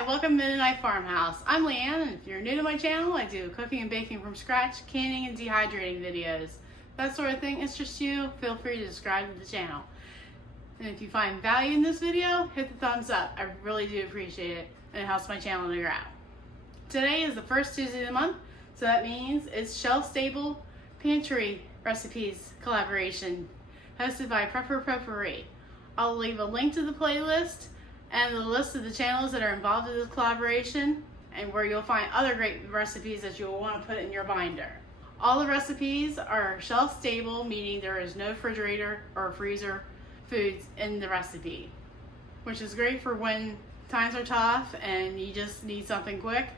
Hi, welcome to Mennonite Farmhouse. I'm Leanne, and if you're new to my channel, I do cooking and baking from scratch, canning and dehydrating videos. That sort of thing interests you, feel free to subscribe to the channel. And if you find value in this video, hit the thumbs up. I really do appreciate it, and it helps my channel to grow. Today is the first Tuesday of the month, so that means it's shelf-stable pantry recipes collaboration, hosted by Prepper Potpourri. I'll leave a link to the playlist and the list of the channels that are involved in this collaboration, and where you'll find other great recipes that you'll want to put in your binder. All the recipes are shelf stable, meaning there is no refrigerator or freezer foods in the recipe, which is great for when times are tough and you just need something quick.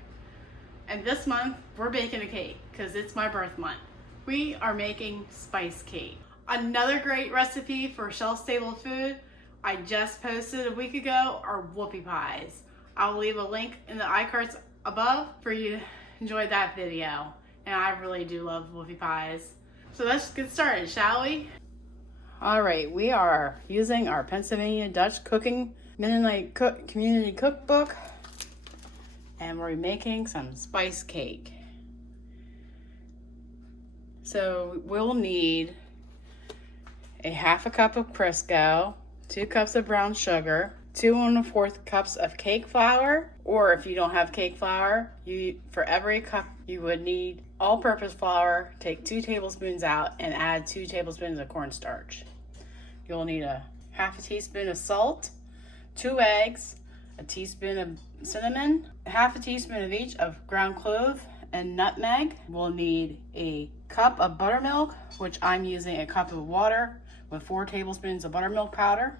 And this month we're baking a cake because it's my birth month. We are making spice cake. Another great recipe for shelf stable food I just posted a week ago are whoopie pies. I'll leave a link in the iCards above for you to enjoy that video. And I really do love whoopie pies. So let's get started, shall we? Alright, we are using our Pennsylvania Dutch Cooking Mennonite Community Cookbook. And we're making some spice cake. So we'll need a half a cup of Crisco, 2 cups of brown sugar, 2 1/4 cups of cake flour, or if you don't have cake flour, for every cup you would need all-purpose flour. Take 2 tablespoons out and add 2 tablespoons of cornstarch. You'll need a half a teaspoon of salt, 2 eggs, a teaspoon of cinnamon, half a teaspoon of each of ground clove and nutmeg. We'll need a cup of buttermilk, which I'm using a cup of water with 4 tablespoons of buttermilk powder.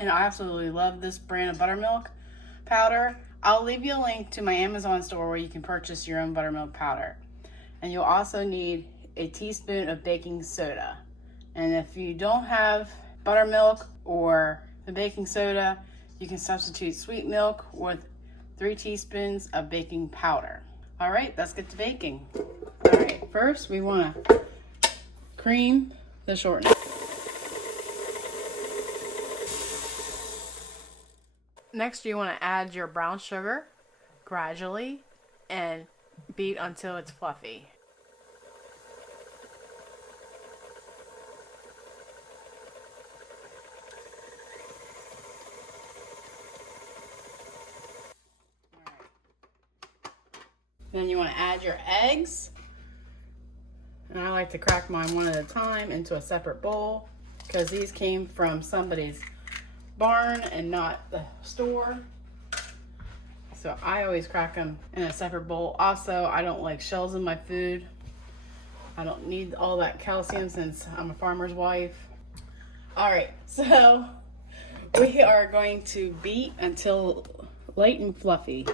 And I absolutely love this brand of buttermilk powder. I'll leave you a link to my Amazon store where you can purchase your own buttermilk powder. And you'll also need a teaspoon of baking soda. And if you don't have buttermilk or the baking soda, you can substitute sweet milk with 3 teaspoons of baking powder. All right, let's get to baking. All right, first we want to cream the shortening. Next, you want to add your brown sugar gradually and beat until it's fluffy. Then you want to add your eggs. And I like to crack mine one at a time into a separate bowl because these came from somebody's barn and not the store. So I always crack them in a separate bowl. Also, I don't like shells in my food. I don't need all that calcium since I'm a farmer's wife. All right, so we are going to beat until light and fluffy.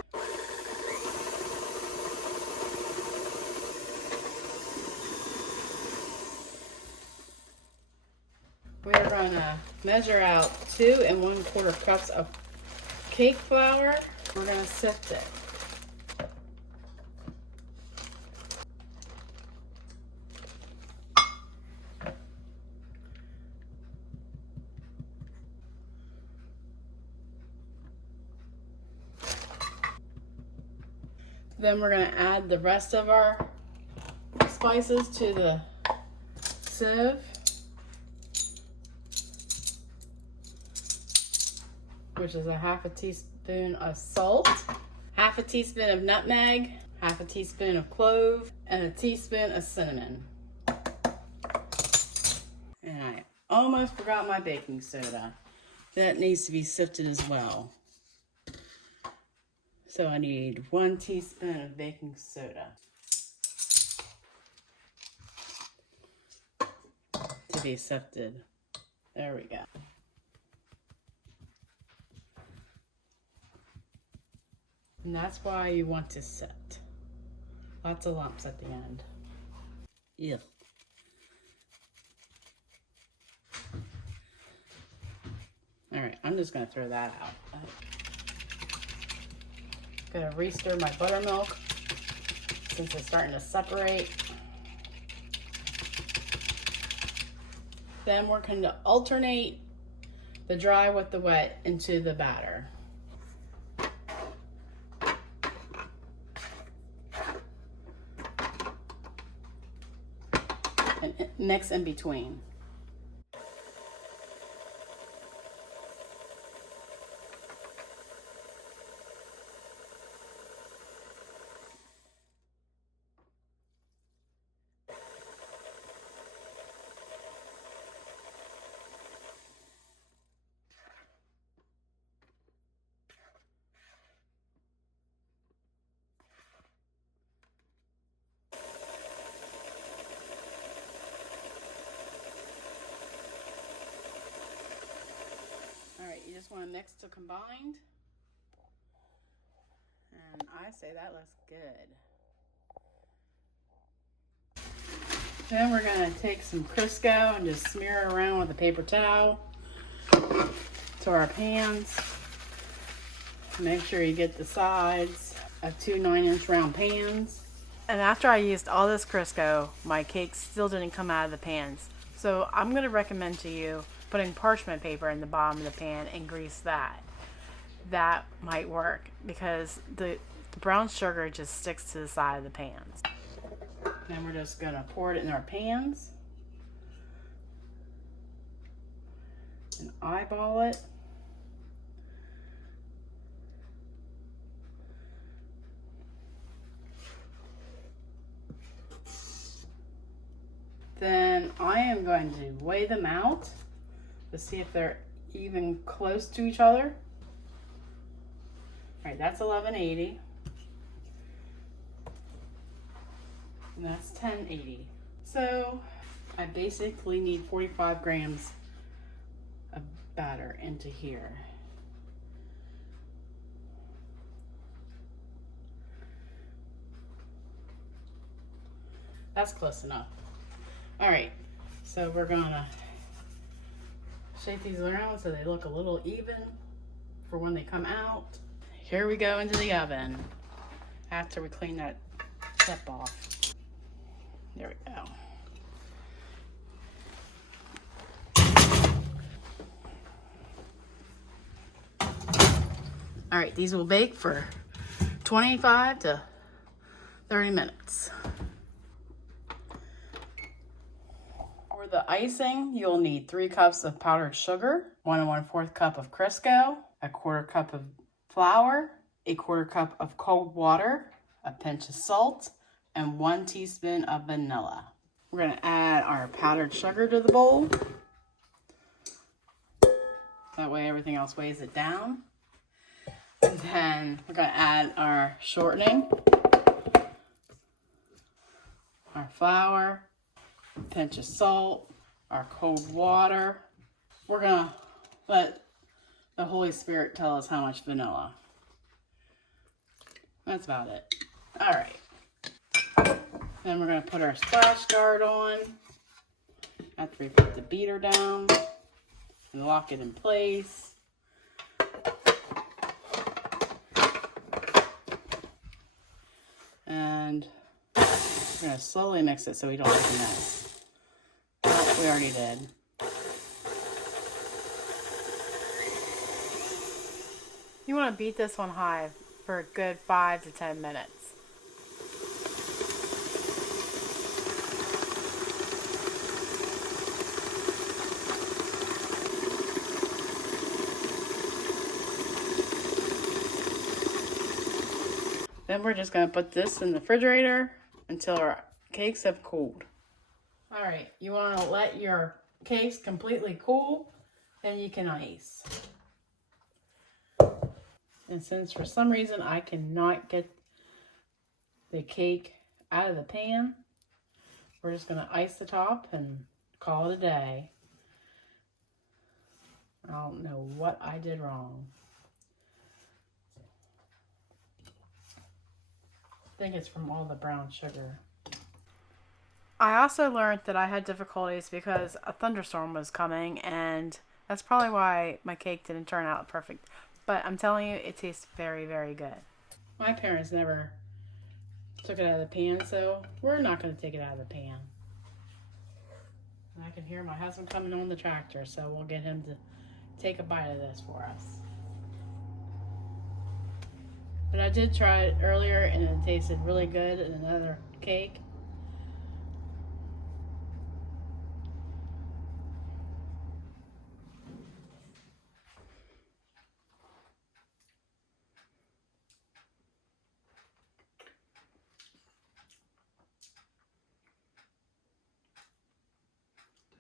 We're going to measure out 2 1/4 cups of cake flour. We're going to sift it. Then we're going to add the rest of our spices to the sieve, which is a half a teaspoon of salt, half a teaspoon of nutmeg, half a teaspoon of clove, and a teaspoon of cinnamon. And I almost forgot my baking soda. That needs to be sifted as well. So I need 1 teaspoon of baking soda to be sifted. There we go. And that's why you want to sift. Lots of lumps at the end. Ew. All right, I'm just gonna throw that out. Gonna re-stir my buttermilk since it's starting to separate. Then we're going to alternate the dry with the wet into the batter. and mix in between. Alright, you just want to mix to combined. And I say that looks good. Then we're going to take some Crisco and just smear it around with a paper towel to our pans. Make sure you get the sides of 2 9-inch round pans. And after I used all this Crisco, my cake still didn't come out of the pans. So I'm going to recommend to you putting parchment paper in the bottom of the pan and grease that. That might work because the brown sugar just sticks to the side of the pans. Then we're just going to pour it in our pans and eyeball it. Then I am going to weigh them out to see if they're even close to each other. All right, that's 1180. And that's 1080. So I basically need 45 grams of batter into here. That's close enough. All right, so we're gonna shake these around so they look a little even for when they come out. Here we go into the oven after we clean that tip off. There we go. All right, these will bake for 25 to 30 minutes. For the icing, you'll need 3 cups of powdered sugar, 1 1/4 cup of Crisco, 1/4 cup of flour, 1/4 cup of cold water, a pinch of salt, and 1 teaspoon of vanilla. We're going to add our powdered sugar to the bowl. That way everything else weighs it down. And then we're going to add our shortening, our flour, a pinch of salt, our cold water. We're going to let the Holy Spirit tell us how much vanilla. That's about it. All right. Then we're going to put our splash guard on after we put the beater down and lock it in place. And we're going to slowly mix it so we don't make a mess. Oh, we already did. You want to beat this one high for a good 5 to 10 minutes. Then we're just going to put this in the refrigerator until our cakes have cooled. All right, you want to let your cakes completely cool, then you can ice. And since for some reason I cannot get the cake out of the pan, we're just going to ice the top and call it a day. I don't know what I did wrong. I think it's from all the brown sugar. I also learned that I had difficulties because a thunderstorm was coming, and that's probably why my cake didn't turn out perfect. But I'm telling you, it tastes very, very good. My parents never took it out of the pan, so we're not going to take it out of the pan. And I can hear my husband coming on the tractor, so we'll get him to take a bite of this for us. But I did try it earlier, and it tasted really good in another cake.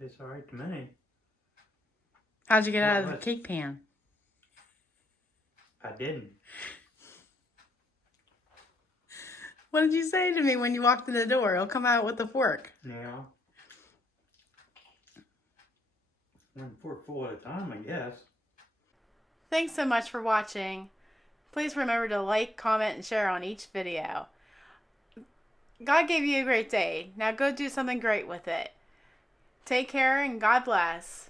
Tastes alright to me. How'd you get out of the cake pan? I didn't. What did you say to me when you walked in the door? It'll come out with a fork. Yeah. One fork full at a time, I guess. Thanks so much for watching. Please remember to like, comment, and share on each video. God gave you a great day. Now go do something great with it. Take care and God bless.